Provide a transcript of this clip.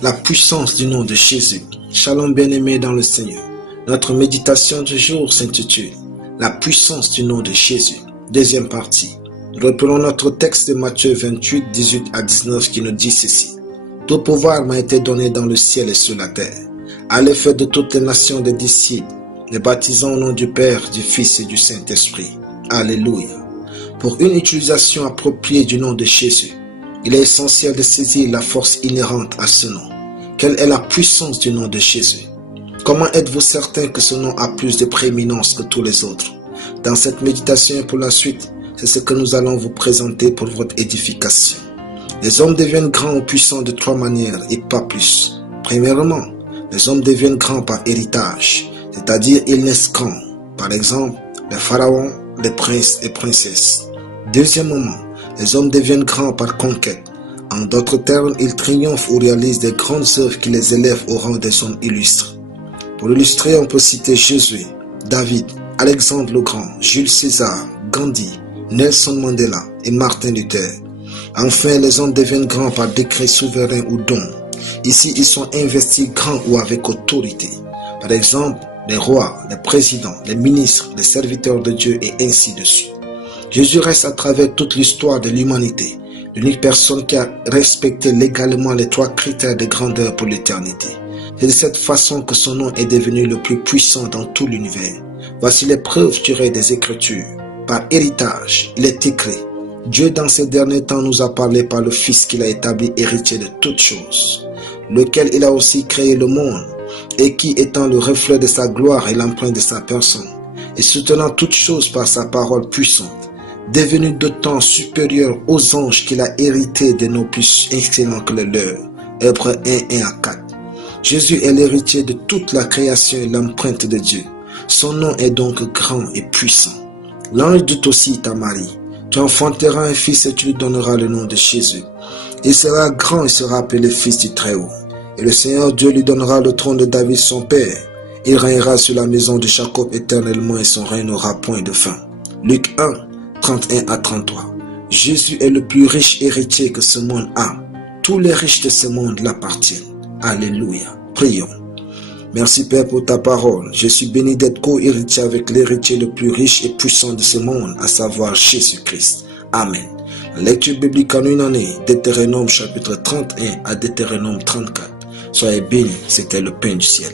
La puissance du nom de Jésus. Shalom bien-aimés dans le Seigneur. Notre méditation du jour s'intitule La puissance du nom de Jésus. Deuxième partie. Reprenons notre texte de Matthieu 28, 18 à 19 qui nous dit ceci. Tout pouvoir m'a été donné dans le ciel et sur la terre. Allez faire de toutes les nations des disciples, les baptisant au nom du Père, du Fils et du Saint-Esprit. Alléluia. Pour une utilisation appropriée du nom de Jésus, il est essentiel de saisir la force inhérente à ce nom. Quelle est la puissance du nom de Jésus? Comment êtes-vous certain que ce nom a plus de prééminence que tous les autres? Dans cette méditation et pour la suite, c'est ce que nous allons vous présenter pour votre édification. Les hommes deviennent grands ou puissants de trois manières et pas plus. Premièrement, les hommes deviennent grands par héritage, c'est-à-dire ils naissent grands. Par exemple, les pharaons, les princes et princesses. Deuxièmement, les hommes deviennent grands par conquête. En d'autres termes, ils triomphent ou réalisent des grandes œuvres qui les élèvent au rang des hommes illustres. Pour illustrer, on peut citer Josué, David, Alexandre le Grand, Jules César, Gandhi, Nelson Mandela et Martin Luther. Enfin, les hommes deviennent grands par décret souverain ou don. Ici, ils sont investis grands ou avec autorité. Par exemple, les rois, les présidents, les ministres, les serviteurs de Dieu et ainsi de suite. Jésus reste à travers toute l'histoire de l'humanité, l'unique personne qui a respecté légalement les trois critères de grandeur pour l'éternité. C'est de cette façon que son nom est devenu le plus puissant dans tout l'univers. Voici les preuves tirées des Écritures. Par héritage, il est écrit, Dieu dans ces derniers temps nous a parlé par le Fils qu'il a établi héritier de toutes choses, lequel il a aussi créé le monde, et qui étant le reflet de sa gloire et l'empreinte de sa personne, et soutenant toutes choses par sa parole puissante, devenu d'autant supérieur aux anges qu'il a hérité des noms plus excellents que les leurs. Hébreux 1, 1 à 4. Jésus est l'héritier de toute la création et l'empreinte de Dieu. Son nom est donc grand et puissant. L'ange dit aussi à Marie, tu enfanteras un fils et tu lui donneras le nom de Jésus. Il sera grand et sera appelé fils du Très-Haut. Et le Seigneur Dieu lui donnera le trône de David son père. Il régnera sur la maison de Jacob éternellement et son règne n'aura point de fin. Luc 1, 31 à 33. Jésus est le plus riche héritier que ce monde a. Tous les riches de ce monde l'appartiennent. Alléluia. Prions. Merci Père pour ta parole. Je suis béni d'être co-héritier avec l'héritier le plus riche et puissant de ce monde, à savoir Jésus-Christ. Amen. La lecture biblique en une année, Deutéronome chapitre 31 à Deutéronome 34. Soyez bénis, c'était le pain du ciel.